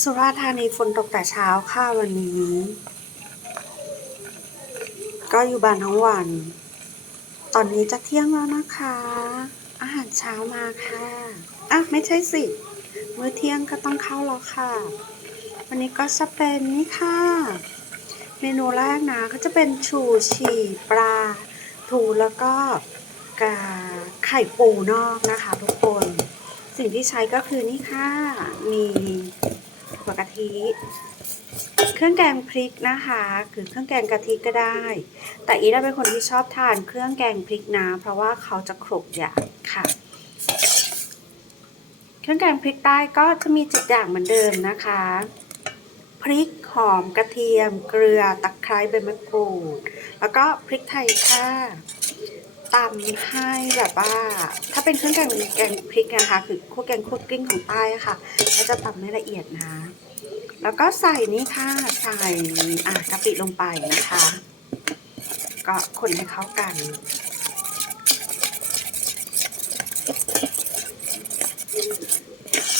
สุราษฎร์ธานีฝนตกแต่เช้าค่ะวันนี้ ก็อยู่บ้านทั้งวัน ตอนนี้จะเที่ยงแล้วนะคะ อาหารเช้ามาค่ะอะไม่ใช่สิ มื้อเที่ยงก็ต้องเข้าแล้วค่ะ วันนี้ก็จะเป็นนี่ค่ะ เมนูแรกนะก็จะเป็นชูชีปลาทูแล้วก็กาไข่ปูนอกนะคะทุกคน สิ่งที่ใช้ก็คือนี่ค่ะ มี หัวกะทิ เครื่องแกงพริกนะคะคือเครื่องแกงกะทิก็ได้ แต่อีได้เป็นคนที่ชอบทานเครื่องแกงพริกนะเพราะว่าเขาจะครบอย่างค่ะ เครื่องแกงพริกใต้ก็จะมีเจ็ดอย่างเหมือนเดิมนะคะ พริกหอมกระเทียม เกลือตะไคร้ใบมะกรูด แล้วก็พริกไทยค่ะ ตำให้แบบว่า ถ้าเป็นเครื่องแกงแกงพริกนะคะ คือคั่วแกงคั่วกลิ้งของใต้ค่ะก็จะตำให้ละเอียดนะ แล้วก็ใส่นี่ค่ะใส่อะกะปิลงไปนะคะ ก็คนให้เข้ากัน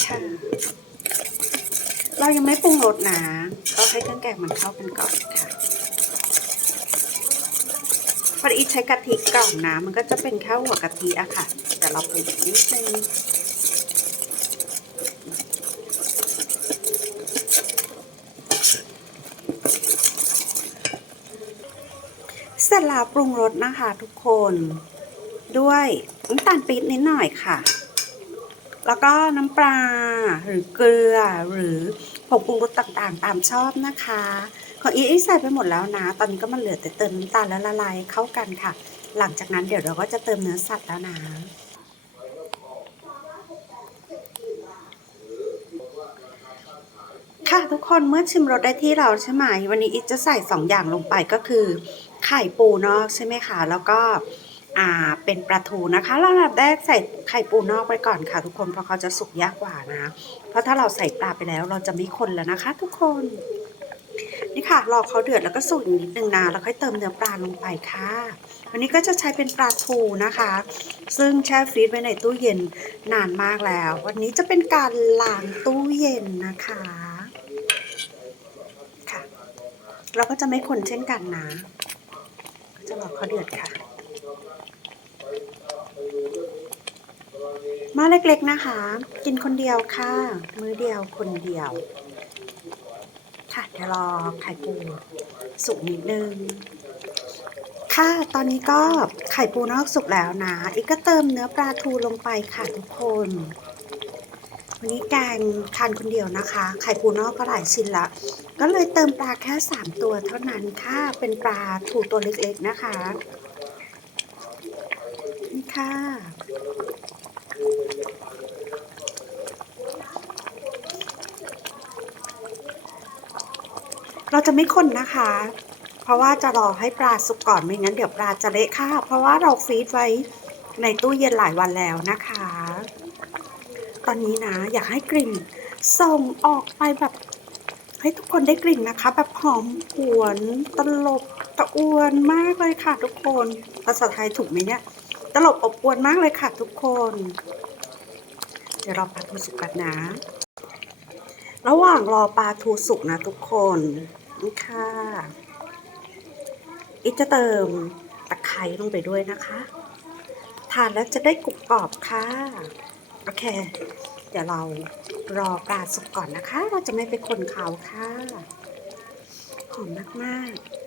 ค่ะเรายังไม่ปรุงรสนะ ก็ให้เครื่องแกงมันเข้ากันก่อนค่ะ อดีใช้กะทิกล่องนะมันก็จะเป็นแค่หัวกะทิอะค่ะแต่เราปรุงนิดนึงเสร็จแล้วปรุงรสนะคะทุกคนด้วยน้ำตาลปี๊บนิดหน่อยค่ะ แล้วก็น้ำปลาหรือเกลือหรือผงปรุงรสต่างๆ ตามชอบนะคะ ของอีอีใส่ไปหมดแล้วนะ ตอนนี้ก็มันเหลือแต่เติมน้ำตาลแล้วละลายเข้ากันค่ะ หลังจากนั้นเดี๋ยวเราก็จะเติมเนื้อสัตว์แล้วนะค่ะทุกคนเมื่อชิมรสได้ที่เราใช่ไหมวันนี้อีจะใส่สองอย่างลงไปก็คือ ไข่ปูนอกใช่ไหมคะแล้วก็อ่าเป็นปลาทูนะคะแล้วลำดับแรกใส่ไข่ปูนอกไปก่อนค่ะ ทุกคนเพราะเขาจะสุกยากกว่านะ เพราะถ้าเราใส่ปลาไปแล้วเราจะไม่คนแล้วนะคะ ทุกคน นี่ค่ะรอเขาเดือดแล้วก็สุกอีกนิดนึงนะแล้วค่อยเติมเนื้อปลาลงไปค่ะ วันนี้ก็จะใช้เป็นปลาทูนะคะ ซึ่งแช่ฟรีซไว้ในตู้เย็นนานมากแล้ว วันนี้จะเป็นการล้างตู้เย็นนะคะค่ะ เราก็จะไม่คนเช่นกันนะก็จะรอเขาเดือดค่ะมาเล็กๆนะคะ กินคนเดียวค่ะ มือเดียวคนเดียว เดี๋ยวรอไข่ปูสุกนิดนึง ค่ะ ตอนนี้ก็ไข่ปูนอกสุกแล้วนะ อีกก็เติมเนื้อปลาทูลงไปค่ะทุกคน วันนี้แกงทานคนเดียวนะคะ ไข่ปูนอกก็หลายชิ้นละ ก็เลยเติมปลาแค่ 3 ตัวเท่านั้นค่ะ เป็นปลาทูตัวเล็กๆนะคะ นี่ค่ะ เรา จะไม่คนนะคะ เพราะว่าจะรอให้ปลาสุกก่อนไม่งั้นเดี๋ยวปลาจะเละค่ะ เพราะว่าเราฟรีซไว้ในตู้เย็นหลายวันแล้วนะคะ ตอนนี้นะอยากให้กลิ่นส่งออกไปแบบ ให้ทุกคนได้กลิ่นนะคะ แบบหอมหวนตลบตะอวนมากเลยค่ะ ทุกคนภาษาไทยถูกไหมเนี่ยตลบอบอวนมากเลยค่ะ ทุกคน เดี๋ยวรอปลาทูสุกกันนะ ระหว่างรอปลาทูสุกนะทุกคน นี่ค่ะอีกจะเติมตะไคร้ลงไปด้วยนะคะ ทานแล้วจะได้กรุบกรอบค่ะ โอเค เดี๋ยวเรารอปลาสุกก่อนนะคะ เราจะไม่ไปคนเขาค่ะ หอมมากๆ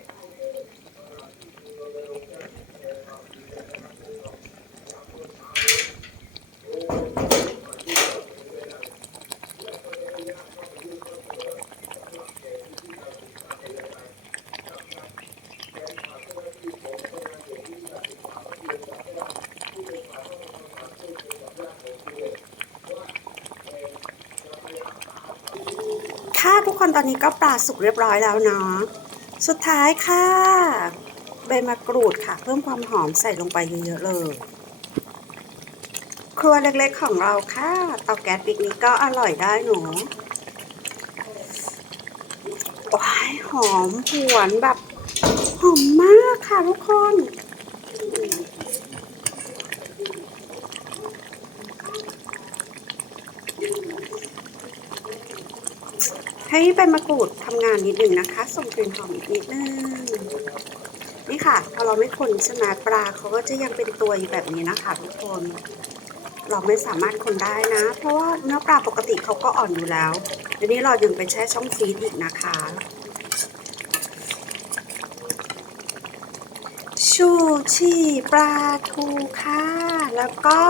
ค่ะทุกคนตอนนี้ก็ปลาสุกเรียบร้อยแล้วเนาะสุดท้ายค่ะ ใบมะกรูดค่ะ เพิ่มความหอมใส่ลงไปเยอะๆเลย ครัวเล็กๆของเราค่ะเตาแก๊สปิกนี้ก็อร่อยได้หนูว้ายหอมหวนแบบหอมมากค่ะทุกคน ให้ใบมะกรูดทำงานนิดหนึ่งนะคะ ส่งกลิ่นหอมนิดนึงนี่ค่ะ พอเราไม่คนใช่ไหมปลาเขาก็จะยังเป็นตัวอยู่แบบนี้นะคะทุกคน เราไม่สามารถคนได้นะ เพราะว่าเนื้อปลาปกติเขาก็อ่อนอยู่แล้วทีนี้เราดึงไปแช่ช่องฟรีซอีกนะคะชูชีปลาทูค่ะ แล้วก็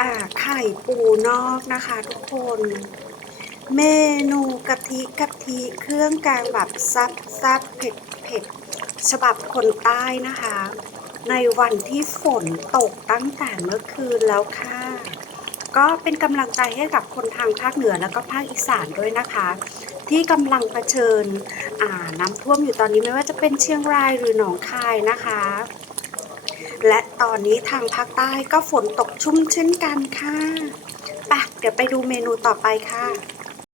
อ่าไข่ปูนอกนะคะทุกคน เมนูกะทิกะทิเครื่องแกงแบบซับซับเผ็ดเผ็ดฉบับคนใต้นะคะ ในวันที่ฝนตกตั้งแต่เมื่อคืนแล้วค่ะ ก็เป็นกำลังใจให้กับคนทางภาคเหนือแล้วก็ภาคอีสานด้วยนะคะ ที่กำลังเผชิญอ่าน้ำท่วมอยู่ตอนนี้ไม่ว่าจะเป็นเชียงรายหรือหนองคายนะคะ และตอนนี้ทางภาคใต้ก็ฝนตกชุ่มเช่นกันค่ะไปะเดี๋ยวไปดูเมนูต่อไปค่ะ